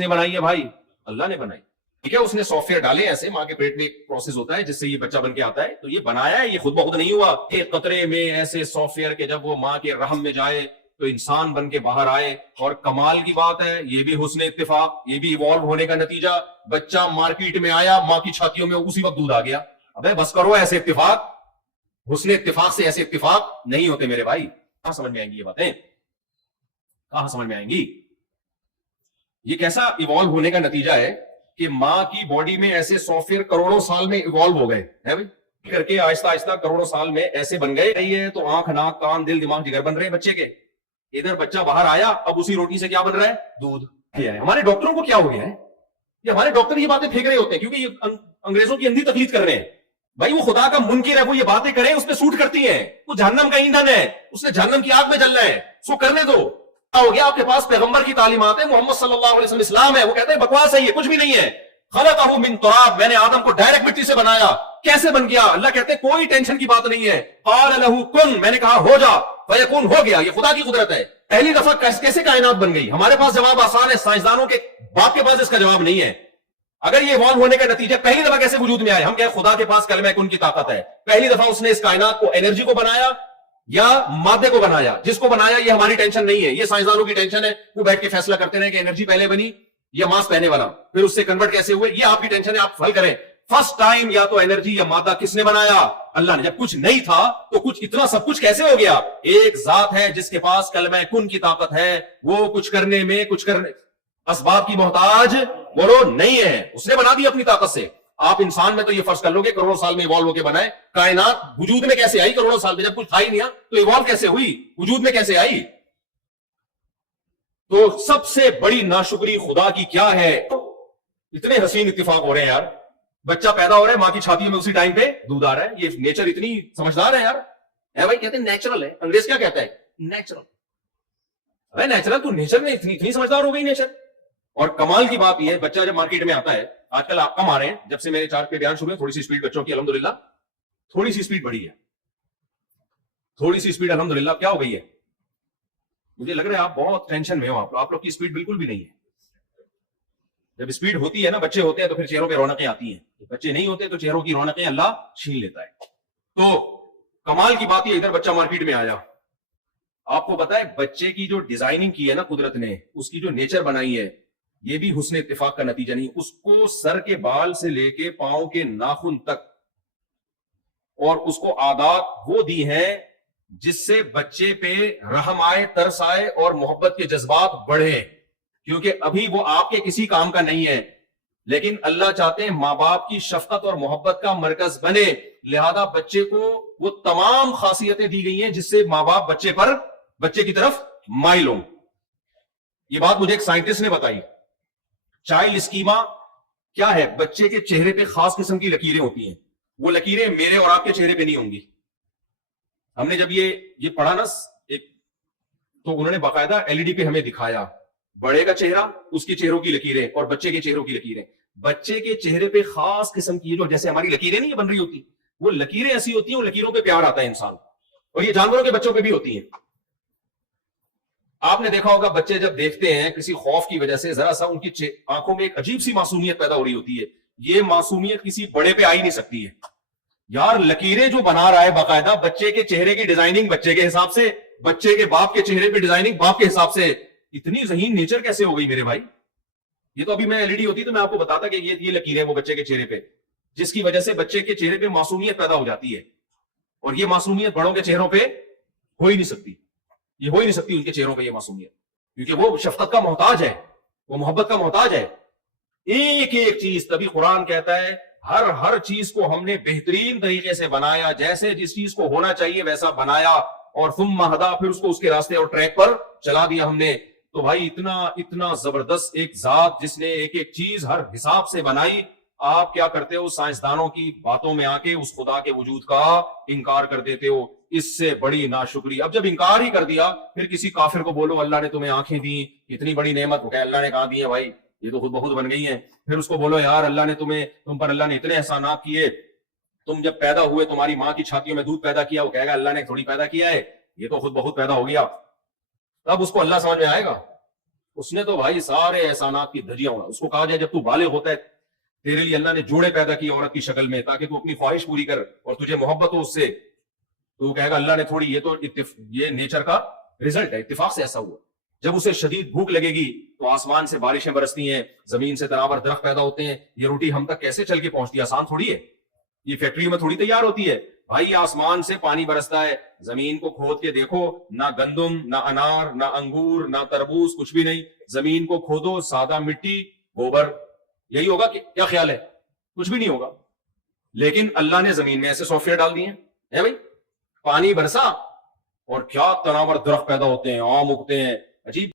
نے بنائی ہے بھائی؟ اللہ نے بنائی. ٹھیک ہے, اس نے سافٹ ویئر ڈالے ایسے, ماں کے پیٹ میں ایک پروسیس ہوتا ہے جس سے یہ بچہ بن کے آتا ہے, تو یہ بنایا ہے, یہ خود بخود نہیں ہوا. ایک قطرے میں ایسے سافٹ ویئر کے جب وہ ماں کے رحم میں جائے تو انسان بن کے باہر آئے. اور کمال کی بات ہے, یہ بھی حسن اتفاق, یہ بھی ایوالو ہونے کا نتیجہ. بچہ مارکیٹ میں آیا, ماں کی چھاتیوں میں اسی وقت دودھ آ گیا. ابے بس کرو, ایسے اتفاق, حسن اتفاق سے ایسے اتفاق نہیں ہوتے میرے بھائی. کہاں سمجھ میں آئیں گی یہ باتیں؟ کہاں سمجھ میں آئیں گی؟ یہ کیسا ایوالو ہونے کا نتیجہ ہے کہ ماں کی باڈی میں ایسے سافٹ ویئر کروڑوں سال میں ایوالو ہو گئے ہیں بھائی, کر کے آہستہ آہستہ کروڑوں سال میں ایسے بن گئے. رہی ہے تو آنکھ, ناک, کان, دل, دماغ, جگر بن رہے ہیں بچے کے. ادھر بچہ باہر آیا, اب اسی روٹی سے کیا بن رہا ہے؟ دودھ. ہمارے ڈاکٹروں کو کیا ہو گیا ہے, یہ ہمارے ڈاکٹر یہ باتیں پھینک رہے ہوتے ہیں کیونکہ یہ انگریزوں کی اندھی تقلید کر رہے ہیں. بھائی وہ خدا کا منکر ہے, وہ یہ باتیں کریں, اس پہ سوٹ کرتی ہیں. وہ جہنم کا ایندھن ہے, اس نے جہنم کی آگ میں جلنا ہے, اس کو کرنے دو. ہو گیا آپ کے پاس پیغمبر کی تعلیمات ہے, محمد صلی اللہ علیہ وسلم اسلام ہے, وہ کہتے ہیں بکواس ہے, یہ کچھ بھی نہیں ہے. خلقہ من تراب, میں نے آدم کو ڈائریکٹ مٹی سے بنایا. کیسے بن گیا؟ اللہ کہتے ہیں کوئی ٹینشن کی بات نہیں ہے. قال لہ کن, میں نے کہا ہو جا, فیکون, ہو گیا. یہ خدا کی قدرت ہے. پہلی دفعہ کیسے کائنات بن گئی؟ ہمارے پاس جواب آسان ہے, سائنسدانوں کے باپ کے پاس اس کا جواب نہیں ہے. اگر یہ ایوالو ہونے کا نتیجہ پہلی دفعہ کیسے وجود میں آئے؟ ہم کہیں خدا کے پاس کلمہ کن کی طاقت ہے. پہلی دفعہ اس نے اس کائنات کو, انرجی کو بنایا یا مادے کو بنایا؟ جس کو بنایا یہ ہماری ٹینشن نہیں ہے, یہ سائنسدانوں کی ٹینشن ہے. وہ بیٹھ کے فیصلہ کرتے رہے کہ انرجی پہلے بنی یا ماس پہلے بنا, پھر اس سے کنورٹ کیسے ہوئے, یہ آپ کی ٹینشن ہے, آپ حل کریں. فرسٹ ٹائم یا تو انرجی یا مادہ کس نے بنایا؟ اللہ نے. جب کچھ نہیں تھا تو کچھ اتنا سب کچھ کیسے ہو گیا؟ ایک ذات ہے جس کے پاس کلمہ کن کی طاقت ہے, وہ کچھ کرنے میں کچھ کرنے اسباب کی محتاج بولو نہیں ہے, اس نے بنا دی اپنی طاقت سے. آپ انسان میں تو یہ فرض کر لو کہ کروڑوں سال میں ایوالو ہو کے بنائے. کائنات وجود میں کیسے آئی کروڑوں سال میں؟ جب کچھ تھا ہی نہیں تو ایوالو کیسے ہوئی, وجود میں کیسے آئی؟ تو سب سے بڑی ناشکری خدا کی کیا ہے؟ اتنے حسین اتفاق ہو رہے ہیں یار. بچہ پیدا ہو رہا ہے, ماں کی چھاتی میں اسی ٹائم پہ دودھ آ رہا ہے. یہ نیچر اتنی سمجھدار ہے یار. ہے بھائی, کہتے ہیں نیچرل ہے. انگریز کیا کہتا ہے؟ نیچرل. ارے نیچرل تو نیچر میں اتنی سمجھدار ہو گئی نیچر. اور کمال کی بات یہ ہے, بچہ جب مارکیٹ میں آتا ہے, آج کل آپ کم آ رہے ہیں, جب سے میرے 4 پہ بیان شروع ہے تھوڑی سی اسپیڈ بچوں کی الحمدللہ, تھوڑی سی اسپیڈ بڑھی ہے. تھوڑی سی اسپیڈ الحمدللہ کیا ہو گئی ہے؟ مجھے لگ رہا ہے آپ بہت ٹینشن میں ہو. آپ لوگ کی اسپیڈ بالکل بھی نہیں ہے. جب اسپیڈ ہوتی ہے نا, بچے ہوتے ہیں تو پھر چہروں پہ رونقیں آتی ہیں. بچے نہیں ہوتے تو چہروں کی رونقیں اللہ چھین لیتا ہے. تو کمال کی بات یہ, ادھر بچہ مارکیٹ میں آیا. آپ کو پتا ہے بچے کی جو ڈیزائننگ کی ہے نا قدرت نے, اس کی جو نیچر بنائی ہے, یہ بھی حسن اتفاق کا نتیجہ نہیں. اس کو سر کے بال سے لے کے پاؤں کے ناخن تک, اور اس کو عادات وہ دی ہیں جس سے بچے پہ رحم آئے, ترس آئے اور محبت کے جذبات بڑھے. کیونکہ ابھی وہ آپ کے کسی کام کا نہیں ہے, لیکن اللہ چاہتے ہیں ماں باپ کی شفقت اور محبت کا مرکز بنے. لہذا بچے کو وہ تمام خاصیتیں دی گئی ہیں جس سے ماں باپ بچے کی طرف مائل ہوں. یہ بات مجھے ایک سائنٹسٹ نے بتائی. چائلڈ اسکیما کیا ہے؟ بچے کے چہرے پہ خاص قسم کی لکیریں ہوتی ہیں. وہ لکیریں میرے اور آپ کے چہرے پہ نہیں ہوں گی. ہم نے جب یہ پڑھا نا تو انہوں نے باقاعدہ LED پہ ہمیں دکھایا بڑے کا چہرہ, اس کے چہروں کی لکیریں اور بچے کے چہروں کی لکیریں. بچے کے چہرے پہ خاص قسم کی جو جیسے ہماری لکیریں نہیں بن رہی ہوتی, وہ لکیریں ایسی ہوتی ہیں, وہ لکیروں پہ پیار آتا ہے انسان. اور یہ جانوروں کے بچوں پہ بھی ہوتی ہیں. آپ نے دیکھا ہوگا بچے جب دیکھتے ہیں کسی خوف کی وجہ سے, ذرا سا ان کی آنکھوں میں ایک عجیب سی معصومیت پیدا ہو رہی ہوتی ہے. یہ معصومیت کسی بڑے پہ آ ہی نہیں سکتی ہے یار. لکیریں جو بنا رہا ہے باقاعدہ بچے کے چہرے کی ڈیزائننگ بچے کے حساب سے, بچے کے باپ کے چہرے پہ ڈیزائننگ باپ کے حساب سے. اتنی ذہین نیچر کیسے ہو گئی میرے بھائی؟ یہ تو ابھی میں LED ہوتی تو میں آپ کو بتاتا کہ یہ لکیریں وہ بچے کے چہرے پہ, جس کی وجہ سے بچے کے چہرے پہ معصومیت پیدا ہو جاتی ہے. اور یہ معصومیت بڑوں کے چہروں پہ ہو ہی نہیں سکتی. یہ ہو ہی نہیں سکتی ان کے چہروں پہ یہ معصومیت, کیونکہ وہ شفقت کا محتاج ہے, وہ محبت کا محتاج ہے. ایک ایک چیز, تبھی قرآن کہتا ہے ہر چیز کو ہم نے بہترین طریقے سے بنایا, جیسے جس چیز کو ہونا چاہیے ویسا بنایا, اور ثم ہدا, پھر اس کو اس کے راستے اور ٹریک پر چلا دیا ہم نے. تو بھائی اتنا زبردست ایک ذات جس نے ایک ایک چیز ہر حساب سے بنائی, آپ کیا کرتے ہو؟ سائنسدانوں کی باتوں میں آ کے اس خدا کے وجود کا انکار کر دیتے ہو. اس سے بڑی ناشکری. اب جب انکار ہی کر دیا, پھر کسی کافر کو بولو اللہ نے تمہیں آنکھیں دی, اتنی بڑی نعمت, وہ کہ اللہ نے کہاں دی ہے بھائی, یہ تو خود بخود بن گئی ہیں. پھر اس کو بولو یار اللہ نے تم پر اللہ نے اتنے احسانات کیے, تم جب پیدا ہوئے تمہاری ماں کی چھاتیوں میں دودھ پیدا کیا, وہ کہے گا اللہ نے تھوڑی پیدا کیا ہے, یہ تو خود بخود پیدا ہو گیا. تب اس کو اللہ سمجھ میں آئے گا. اس نے تو بھائی سارے احسانات کی دھجیاں اڑا. اس کو کہا جائے جب تو بالغ ہوتا ہے تیرے لیے اللہ نے جوڑے پیدا کی عورت کی شکل میں تاکہ تو اپنی خواہش پوری کر اور تجھے محبت ہو اس سے, تو وہ کہے گا اللہ نے تھوڑی, یہ نیچر کا رزلٹ ہے, اتفاق سے ایسا ہوا. جب اسے شدید بھوک لگے گی تو آسمان سے بارشیں برستی ہیں, زمین سے تناور درخت پیدا ہوتے ہیں. یہ روٹی ہم تک کیسے چل کے پہنچتی ہے؟ آسان تھوڑی ہے, یہ فیکٹری میں تھوڑی تیار ہوتی ہے بھائی. آسمان سے پانی برستا ہے, زمین کو کھود کے دیکھو, نہ گندم نہ انار نہ انگور نہ تربوز, کچھ بھی نہیں. زمین کو کھودو, سادہ مٹی گوبر, یہی ہوگا. کیا خیال ہے؟ کچھ بھی نہیں ہوگا. لیکن اللہ نے زمین میں ایسے سافٹ ویئر ڈال دیے ہیں بھائی, پانی برسا اور کیا تناور درخت پیدا ہوتے ہیں, آم اگتے ہیں, عجیب